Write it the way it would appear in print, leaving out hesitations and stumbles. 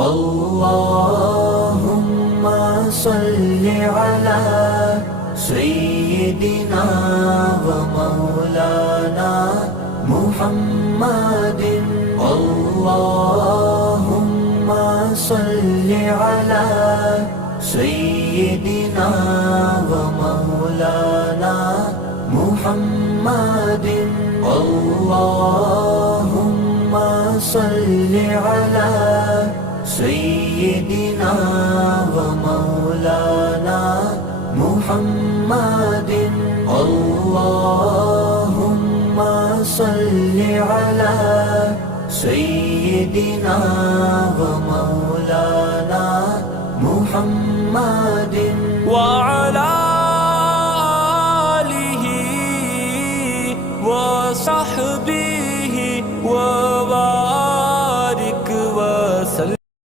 اللهم صل على سيدنا ومولانا محمد اللهم صل على سيدنا ومولانا محمد اللهم صل على سيدنا ومولانا محمد اللهم صل على سيدنا ومولانا محمد